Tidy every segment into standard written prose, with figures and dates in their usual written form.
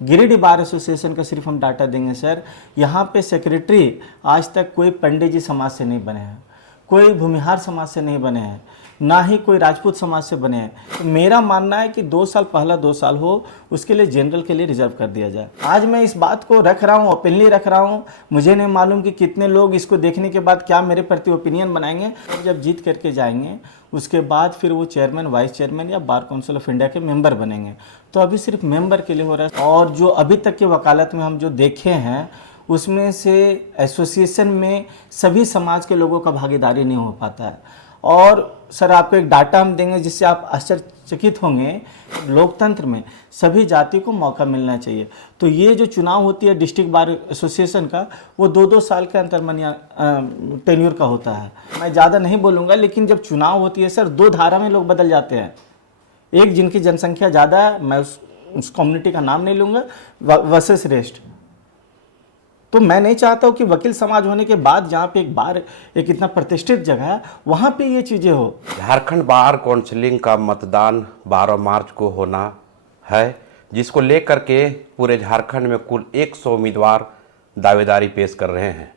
Giridih bar association का सिर्फ हम डाटा देंगे सर। यहाँ पे सेक्रेटरी आज तक कोई पंडित जी समाज से नहीं बने हैं, कोई भूमिहार समाज से नहीं बने हैं, ना ही कोई राजपूत समाज से बने हैं। तो मेरा मानना है कि 2 साल पहला 2 साल हो, उसके लिए जनरल के लिए रिजर्व कर दिया जाए। आज मैं इस बात को रख रहा हूँ, ओपनली रख रहा हूँ। मुझे नहीं मालूम कि कितने लोग इसको देखने के बाद क्या मेरे प्रति ओपिनियन बनाएंगे। और जब जीत करके जाएंगे उसके बाद फिर वो चेयरमैन, वाइस चेयरमैन या बार काउंसिल ऑफ इंडिया के मेंबर बनेंगे। तो अभी सिर्फ मेंबर के लिए हो रहा है। और जो अभी तक की वकालत में हम जो देखे हैं उसमें से एसोसिएशन में सभी समाज के लोगों का भागीदारी नहीं हो पाता है। और सर आपको एक डाटा हम देंगे जिससे आप आश्चर्यचकित होंगे। लोकतंत्र में सभी जाति को मौका मिलना चाहिए। तो ये जो चुनाव होती है डिस्ट्रिक्ट बार एसोसिएशन का, वो 2-2 साल के अंतर्मनिया टेन्योर का होता है। मैं ज़्यादा नहीं बोलूँगा, लेकिन जब चुनाव होती है सर 2 धारा में लोग बदल जाते हैं। एक जिनकी जनसंख्या ज़्यादा है, मैं उस कम्युनिटी का नाम नहीं लूँगा, वर्सेस रेस्ट। तो मैं नहीं चाहता हूँ कि वकील समाज होने के बाद जहाँ पे एक बार एक इतना प्रतिष्ठित जगह है वहाँ पे ये चीज़ें हो। झारखंड बार काउंसिलिंग का मतदान 12 मार्च को होना है, जिसको लेकर के पूरे झारखंड में कुल 100 उम्मीदवार दावेदारी पेश कर रहे हैं।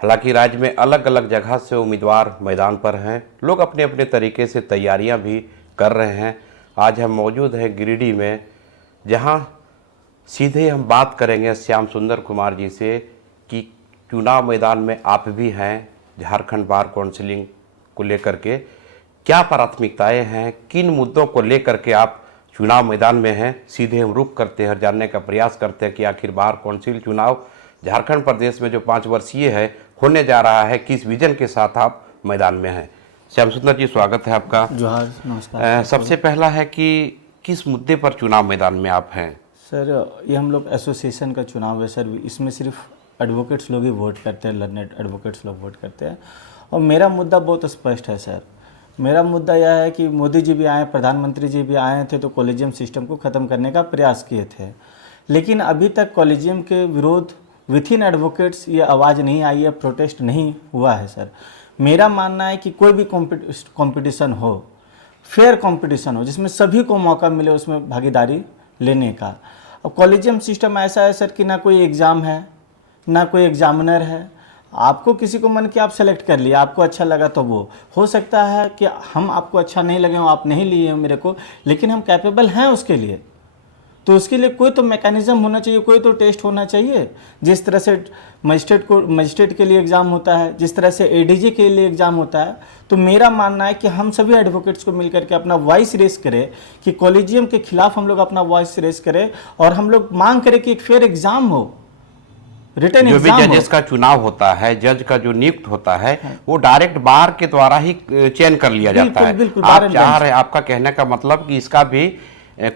हालांकि राज्य में अलग अलग जगह से उम्मीदवार मैदान पर हैं। लोग अपने अपने तरीके से तैयारियां भी कर रहे हैं। आज हम मौजूद हैं गिरिडीह में, जहां सीधे हम बात करेंगे श्याम सुंदर कुमार जी से कि चुनाव मैदान में आप भी हैं। झारखंड बार काउंसिलिंग को लेकर के क्या प्राथमिकताएं हैं, किन मुद्दों को लेकर के आप चुनाव मैदान में हैं, सीधे हम रुक करते हैं और जानने का प्रयास करते हैं कि आखिर बार काउंसिल चुनाव झारखंड प्रदेश में जो 5 वर्षीय है होने जा रहा है, किस विजन के साथ आप मैदान में हैं। श्याम सुंदर जी, स्वागत है आपका। जोहार, नमस्कार। सबसे पहला है कि किस मुद्दे पर चुनाव मैदान में आप हैं? सर ये हम लोग एसोसिएशन का चुनाव है सर। इसमें सिर्फ एडवोकेट्स लोग ही वोट करते हैं, लर्नेड एडवोकेट्स लोग वोट करते हैं। और मेरा मुद्दा बहुत स्पष्ट है सर। मेरा मुद्दा यह है कि मोदी जी भी आए, प्रधानमंत्री जी भी आए थे तो कॉलेजियम सिस्टम को ख़त्म करने का प्रयास किए थे, लेकिन अभी तक कॉलेजियम के विरोध विथ इन एडवोकेट्स ये आवाज़ नहीं आई है, प्रोटेस्ट नहीं हुआ है सर। मेरा मानना है कि कोई भी कॉम्पिटिशन हो, फेयर कॉम्पिटिशन हो, जिसमें सभी को मौका मिले उसमें भागीदारी लेने का। अब कॉलेजियम सिस्टम ऐसा है सर कि ना कोई एग्ज़ाम है, ना कोई एग्जामिनर है। आपको किसी को मन कि आप सेलेक्ट कर लिया, आपको अच्छा लगा तो वो हो सकता है कि हम आपको अच्छा नहीं लगे हो, आप नहीं लिए हो मेरे को, लेकिन हम कैपेबल हैं उसके लिए। तो उसके लिए कोई तो मैकेनिज्म होना चाहिए, कोई तो टेस्ट होना चाहिए। जिस तरह से मजिस्ट्रेट के लिए एग्ज़ाम होता है, जिस तरह से एडीजी के लिए एग्ज़ाम होता है। तो मेरा मानना है कि हम सभी एडवोकेट्स को मिलकर के अपना वॉइस रेस करें कि कॉलेजियम के खिलाफ हम लोग अपना वॉइस रेस करें और हम लोग मांग करें कि एक फेयर एग्ज़ाम हो, रिटर्न जो भी एग्जाम जजेस का चुनाव होता है, जज का जो नियुक्त होता है वो डायरेक्ट बार के द्वारा ही चयन कर लिया जाता है। बिल्कुल, आप चाह रहे हैं, आपका कहने का मतलब कि इसका भी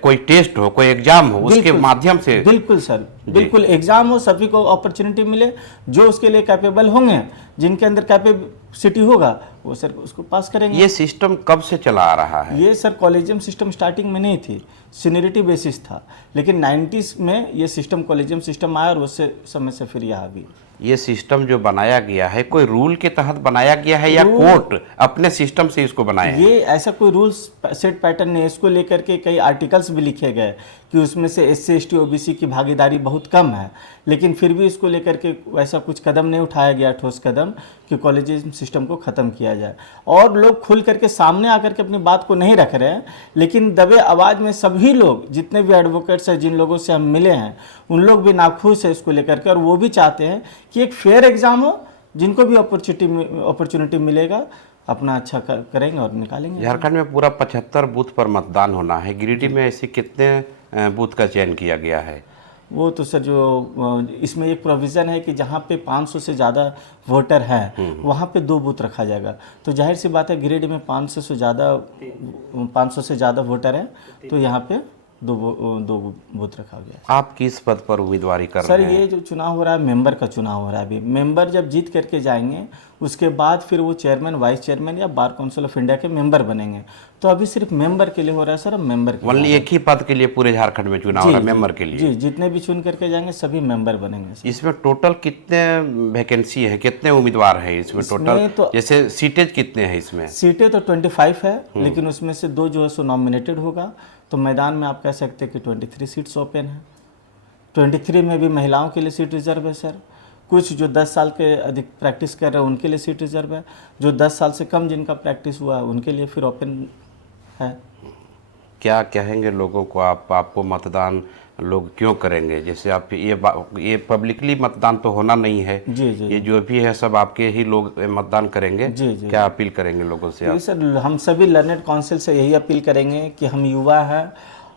कोई टेस्ट हो, कोई एग्जाम हो, उसके माध्यम से। बिल्कुल सर, बिल्कुल एग्जाम हो, सभी को अपॉर्चुनिटी मिले, जो उसके लिए कैपेबल होंगे, जिनके अंदर कैपेसिटी होगा वो सर उसको पास करेंगे। ये सिस्टम कब से चला आ रहा है? ये सर कॉलेजियम सिस्टम स्टार्टिंग में नहीं थी, सीनियरिटी बेसिस था, लेकिन 90s में ये सिस्टम कॉलेजियम सिस्टम आया और उससे समय से फिर यहाँ भी ये सिस्टम जो बनाया गया है कोई रूल के तहत बनाया गया है या कोर्ट अपने सिस्टम से इसको बनाया है? ये ऐसा कोई रूल्स सेट पैटर्न नहीं है। इसको लेकर के कई आर्टिकल्स भी लिखे गए कि उसमें से SC ST OBC की भागीदारी बहुत कम है, लेकिन फिर भी इसको लेकर के वैसा कुछ कदम नहीं उठाया गया, ठोस कदम, कि कॉलेजियम सिस्टम को ख़त्म किया जाए। और लोग खुल करके सामने आकर के अपनी बात को नहीं रख रहे हैं, लेकिन दबे आवाज़ में सभी लोग, जितने भी एडवोकेट्स हैं, जिन लोगों से हम मिले हैं, उन लोग भी नाखुश है इसको लेकर के, और वो भी चाहते हैं कि एक फेयर एग्ज़ाम हो, जिनको भी अपॉर्चुनिटी मिलेगा अपना अच्छा करेंगे और निकालेंगे। झारखंड में पूरा 75 बूथ पर मतदान होना है। गिरिडीह में ऐसे कितने बूथ का चयन किया गया है? वो तो सर जो इसमें एक प्रोविज़न है कि जहाँ पे 500 से ज़्यादा वोटर हैं वहाँ पे 2 बूथ रखा जाएगा। तो जाहिर सी बात है गिरिडीह में 500 से ज़्यादा वोटर हैं, तो यहाँ पे दो बूथ रखा गया। आप किस पद पर उम्मीदवारी कर सर रहे हैं? ये जो चुनाव हो रहा है मेंबर का चुनाव हो रहा है। अभी मेंबर जब जीत करके जाएंगे उसके बाद फिर वो चेयरमैन, वाइस चेयरमैन या बार काउंसिल ऑफ इंडिया के मेंबर बनेंगे। तो अभी सिर्फ मेंबर के लिए हो रहा है सर, अब मेंबर के ओनली एक ही पद के लिए पूरे झारखंड में चुनाव हो रहा है, मेंबर के लिए? जी, जितने भी चुन करके जाएंगे सभी मेंबर बनेंगे सर। इसमें टोटल कितने वैकेंसी है, कितने उम्मीदवार है इसमें टोटल? तो जैसे सीटेज कितने हैं इसमें? सीटें तो 25 है, लेकिन उसमें से 2 जो है सो नॉमिनेटेड होगा। तो मैदान में आप कह सकते हैं कि 23 सीट्स ओपन है। 23 में भी महिलाओं के लिए सीट रिजर्व है सर। कुछ जो 10 साल के अधिक प्रैक्टिस कर रहे हैं उनके लिए सीट रिजर्व है। जो 10 साल से कम जिनका प्रैक्टिस हुआ है उनके लिए फिर ओपन है। क्या कहेंगे लोगों को आप? आपको मतदान लोग क्यों करेंगे? जैसे आप ये पब्लिकली मतदान तो होना नहीं है, जी जी ये जो भी है सब आपके ही लोग मतदान करेंगे। जी जी क्या अपील करेंगे लोगों से आप? सर हम सभी लर्नेड काउंसिल से यही अपील करेंगे कि हम युवा हैं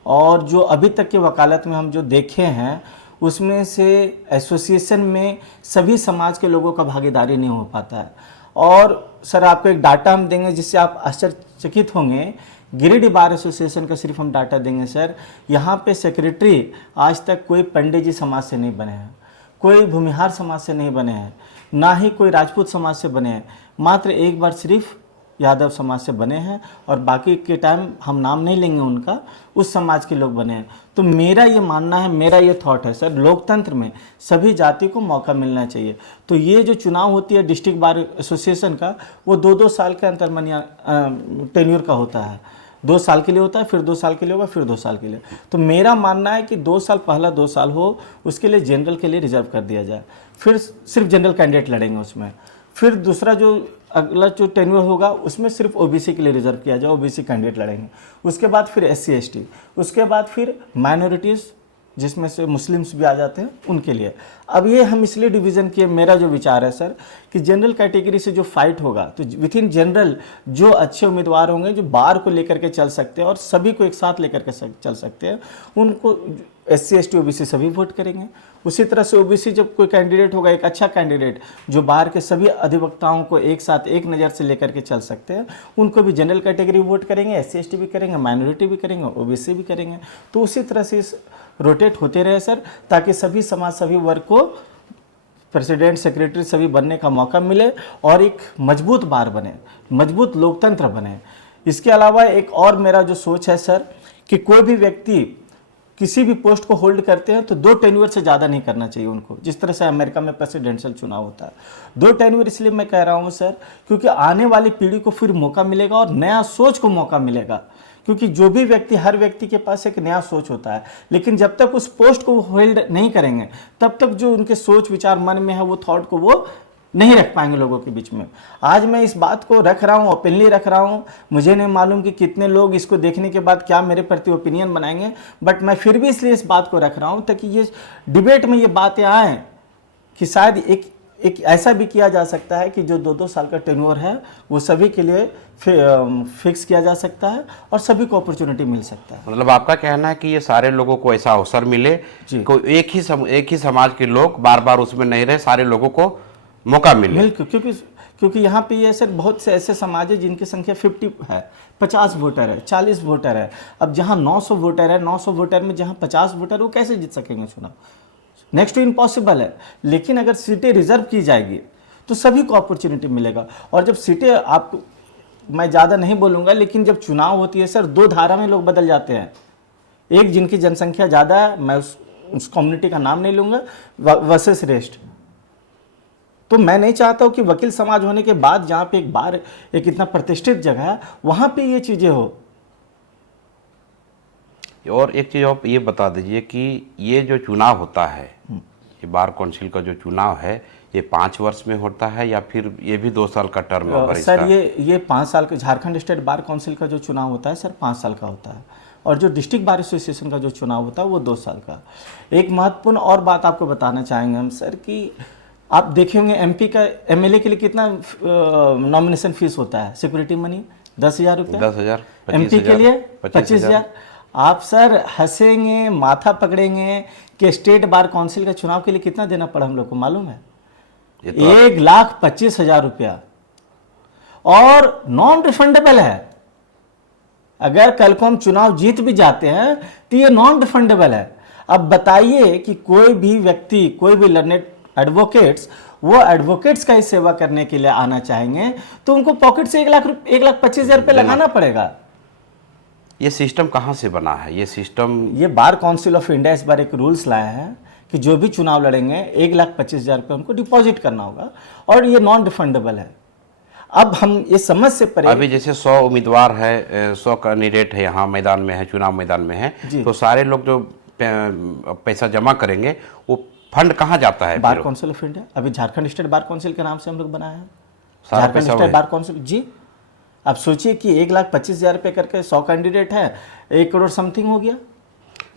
और जो अभी तक के वकालत में हम जो देखे हैं उसमें से एसोसिएशन में सभी समाज के लोगों का भागीदारी नहीं हो पाता है। और सर आपको एक डाटा हम देंगे जिससे आप आश्चर्यचकित होंगे। गिरिडीह बार एसोसिएशन का सिर्फ हम डाटा देंगे सर। यहाँ पे सेक्रेटरी आज तक कोई पंडित जी समाज से नहीं बने हैं, कोई भूमिहार समाज से नहीं बने हैं, ना ही कोई राजपूत समाज से बने हैं। मात्र एक बार सिर्फ यादव समाज से बने हैं और बाकी के टाइम हम नाम नहीं लेंगे उनका, उस समाज के लोग बने हैं। तो मेरा ये मानना है, मेरा ये थॉट है सर, लोकतंत्र में सभी जाति को मौका मिलना चाहिए। तो ये जो चुनाव होती है डिस्ट्रिक्ट बार एसोसिएशन का, वो 2-2 साल के अंतर्मनिया टेन्योर का होता है। 2 साल के लिए होता है, फिर 2 साल के लिए होगा, फिर 2 साल के लिए। तो मेरा मानना है कि 2 साल, पहला 2 साल हो उसके लिए जनरल के लिए रिजर्व कर दिया जाए, फिर सिर्फ जनरल कैंडिडेट लड़ेंगे उसमें। फिर दूसरा जो अगला जो टेन्योर होगा उसमें सिर्फ ओबीसी के लिए रिजर्व किया जाए, ओबीसी कैंडिडेट लड़ेंगे। उसके बाद फिर एससी एसटी, उसके बाद फिर माइनॉरिटीज़ जिसमें से मुस्लिम्स भी आ जाते हैं उनके लिए। अब ये हम इसलिए डिवीज़न किए, मेरा जो विचार है सर कि जनरल कैटेगरी से जो फाइट होगा तो विद इन जनरल जो अच्छे उम्मीदवार होंगे जो बार को लेकर के चल सकते हैं और सभी को एक साथ लेकर के चल सकते हैं, उनको एससी एसटी ओबीसी सभी वोट करेंगे। उसी तरह से ओबीसी जब कोई कैंडिडेट होगा, एक अच्छा कैंडिडेट जो बाहर के सभी अधिवक्ताओं को एक साथ एक नज़र से लेकर के चल सकते हैं, उनको भी जनरल कैटेगरी वोट करेंगे, एससी एसटी भी करेंगे, माइनॉरिटी भी करेंगे, ओबीसी भी करेंगे। तो उसी तरह से इस रोटेट होते रहे सर, ताकि सभी समाज, सभी वर्ग को प्रेसिडेंट, सेक्रेटरी सभी बनने का मौका मिले और एक मजबूत बार बने, मजबूत लोकतंत्र बने। इसके अलावा एक और मेरा जो सोच है सर कि कोई भी व्यक्ति किसी भी पोस्ट को होल्ड करते हैं तो 2 टेन्योर से ज़्यादा नहीं करना चाहिए उनको, जिस तरह से अमेरिका में प्रेसिडेंशियल चुनाव होता है। 2 टेन्योर इसलिए मैं कह रहा हूँ सर क्योंकि आने वाली पीढ़ी को फिर मौका मिलेगा और नया सोच को मौका मिलेगा। क्योंकि जो भी व्यक्ति, हर व्यक्ति के पास एक नया सोच होता है, लेकिन जब तक उस पोस्ट को होल्ड नहीं करेंगे तब तक जो उनके सोच विचार मन में है वो थॉट को वो नहीं रख पाएंगे लोगों के बीच में। आज मैं इस बात को रख रहा हूँ, ओपनली रख रहा हूँ। मुझे नहीं मालूम कि कितने लोग इसको देखने के बाद क्या मेरे प्रति ओपिनियन बनाएंगे, बट मैं फिर भी इसलिए इस बात को रख रहा हूँ ताकि ये डिबेट में ये बातें आएँ कि शायद एक ऐसा भी किया जा सकता है कि जो 2-2 साल का टेन्योर है वो सभी के लिए फिक्स किया जा सकता है और सभी को अपॉर्चुनिटी मिल सकता है। मतलब आपका कहना है कि ये सारे लोगों को ऐसा अवसर मिले, को एक ही समाज के लोग बार बार उसमें नहीं रहे, सारे लोगों को मौका मिले। क्योंकि यहाँ पे ये सर बहुत से ऐसे समाज है जिनकी संख्या 50 है, 50 वोटर है, 40 वोटर है। अब जहाँ 900 वोटर है, 900 वोटर में जहाँ 50 वोटर, वो कैसे जीत सकेंगे चुनाव? नेक्स्ट टू इम्पॉसिबल है। लेकिन अगर सीटें रिजर्व की जाएगी तो सभी को अपॉर्चुनिटी मिलेगा। और जब सीटें, आप, मैं ज़्यादा नहीं बोलूँगा, लेकिन जब चुनाव होती है सर 2 धारा में लोग बदल जाते हैं। एक जिनकी जनसंख्या ज़्यादा है, मैं उस कम्युनिटी का नाम नहीं लूँगा, वर्सेस रेस्ट। तो मैं नहीं चाहता हूँ कि वकील समाज होने के बाद जहाँ पे एक बार एक इतना प्रतिष्ठित जगह है वहाँ पे ये चीज़ें हो। और एक चीज़ आप ये बता दीजिए कि ये जो चुनाव होता है, ये बार काउंसिल का जो चुनाव है, ये 5 वर्ष में होता है या फिर ये भी 2 साल का टर्म होगा? सर ये 5 साल का, झारखंड स्टेट बार काउंसिल का जो चुनाव होता है सर 5 साल का होता है, और जो डिस्ट्रिक्ट बार एसोसिएशन का जो चुनाव होता है वो 2 साल का। एक महत्वपूर्ण और बात आपको बताना चाहेंगे हम सर कि आप देखे होंगे एमपी का एमएलए के लिए कितना नॉमिनेशन फीस होता है, सिक्योरिटी मनी 10,000 रुपये, 10,000, एमपी के लिए 25,000। आप सर हंसेंगे, माथा पकड़ेंगे कि स्टेट बार काउंसिल का चुनाव के लिए कितना देना पड़ा हम लोग को मालूम है? 1,25,000 रुपया, और नॉन रिफंडेबल है। अगर कल को हम चुनाव जीत भी जाते हैं तो ये नॉन रिफंडेबल है। अब बताइए कि कोई भी व्यक्ति, कोई भी लर्नेड एडवोकेट्स, वो एडवोकेट्स का ही सेवा करने के लिए आना चाहेंगे तो उनको पॉकेट से 1,25,000 रुपये लगाना पड़ेगा। ये सिस्टम कहाँ से बना है? ये सिस्टम, ये बार काउंसिल ऑफ इंडिया इस बार एक रूल्स लाया है कि जो भी चुनाव लड़ेंगे 1,25,000 रुपये उनको डिपॉजिट करना होगा, और ये नॉन रिफंडेबल है। अब हम ये समझ से परे, अभी जैसे 100 उम्मीदवार है, 100 कैंडिडेट है यहाँ मैदान में है, चुनाव मैदान में है, तो सारे लोग जो पैसा जमा करेंगे वो फंड कहाँ जाता है? बार फिर काउंसिल ऑफ इंडिया, अभी झारखंड स्टेट बार काउंसिल के नाम से हम लोग बनाया है, सारा झारखंड पैसा स्टेट वही। बार काउंसिल जी। आप सोचिए कि 1,25,000 रुपये करके 100 कैंडिडेट है, 1 करोड़ समथिंग हो गया।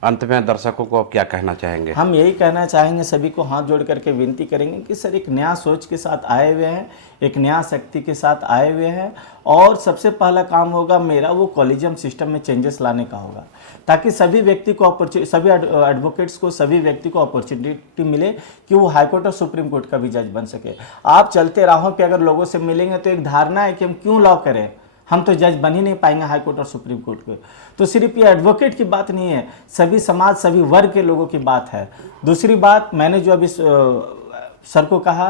अंत में दर्शकों को आप क्या कहना चाहेंगे? हम यही कहना चाहेंगे, सभी को हाथ जोड़ करके विनती करेंगे कि सर एक नया सोच के साथ आए हुए हैं, एक नया शक्ति के साथ आए हुए हैं, और सबसे पहला काम होगा मेरा वो कॉलेजियम सिस्टम में चेंजेस लाने का होगा, ताकि सभी व्यक्ति को सभी एडवोकेट्स को, सभी व्यक्ति को अपॉर्चुनिटी मिले कि वो हाई कोर्ट और सुप्रीम कोर्ट का भी जज बन सके। आप चलते राहों पे अगर लोगों से मिलेंगे तो एक धारणा है कि हम क्यों लॉ करें, हम तो जज बन ही नहीं पाएंगे हाई कोर्ट और सुप्रीम कोर्ट के। तो सिर्फ ये एडवोकेट की बात नहीं है, सभी समाज, सभी वर्ग के लोगों की बात है। दूसरी बात, मैंने जो अभी सर को कहा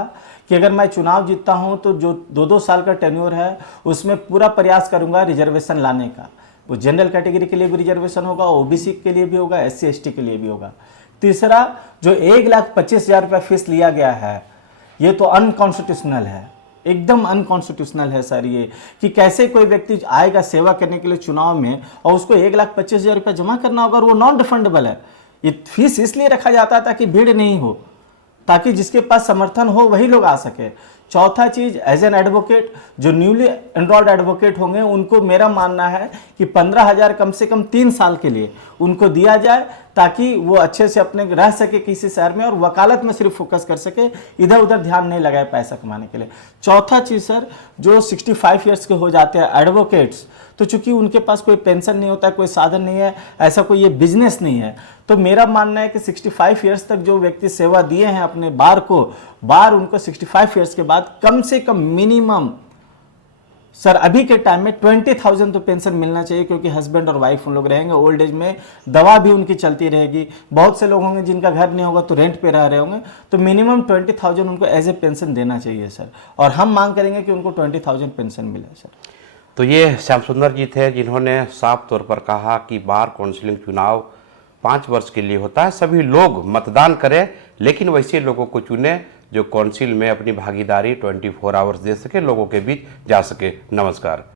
कि अगर मैं चुनाव जीतता हूं तो जो 2-2 साल का टेन्योर है उसमें पूरा प्रयास करूंगा रिजर्वेशन लाने का। वो जनरल कैटेगरी के लिए भी रिजर्वेशन होगा, ओबीसी के लिए भी होगा, SC/ST के लिए भी होगा। तीसरा, जो 1,25,000 रुपये फीस लिया गया है ये तो अनकॉन्स्टिट्यूशनल है, एकदम अनकॉन्स्टिट्यूशनल है सर। ये कि कैसे कोई व्यक्ति आएगा सेवा करने के लिए चुनाव में और उसको 1,25,000 रुपये जमा करना होगा और वो नॉन रिफंडेबल है। ये फीस इसलिए रखा जाता है ताकि भीड़ नहीं हो, ताकि जिसके पास समर्थन हो वही लोग आ सके। चौथा चीज, एज एन एडवोकेट, जो न्यूली एनरोल्ड एडवोकेट होंगे उनको मेरा मानना है कि 15,000 कम से कम 3 साल के लिए उनको दिया जाए, ताकि वो अच्छे से अपने रह सके किसी शहर में और वकालत में सिर्फ फोकस कर सके, इधर उधर ध्यान नहीं लगाए पैसा कमाने के लिए। चौथा चीज सर, जो 65 ईयर्स के हो जाते हैं एडवोकेट्स, तो चूंकि उनके पास कोई पेंशन नहीं होता है, कोई साधन नहीं है, ऐसा कोई ये बिजनेस नहीं है, तो मेरा मानना है कि 65 ईयर्स तक जो व्यक्ति सेवा दिए हैं अपने बार को, बार उनको 65 ईयर्स के बाद कम से कम मिनिमम सर अभी के टाइम में 20,000 तो पेंशन मिलना चाहिए, क्योंकि हस्बैंड और वाइफ उन लोग रहेंगे, ओल्ड एज में दवा भी उनकी चलती रहेगी। बहुत से लोग होंगे जिनका घर नहीं होगा तो रेंट पे रह रहे होंगे, तो मिनिमम 20,000 उनको एज ए पेंशन देना चाहिए सर, और हम मांग करेंगे कि उनको 20,000 पेंशन मिले सर। तो ये श्याम सुंदर जी थे जिन्होंने साफ तौर पर कहा कि बार काउंसिलिंग चुनाव 5 वर्ष के लिए होता है, सभी लोग मतदान करें, लेकिन वैसे लोगों को चुने जो काउंसिल में अपनी भागीदारी 24 आवर्स दे सके, लोगों के बीच जा सके। नमस्कार।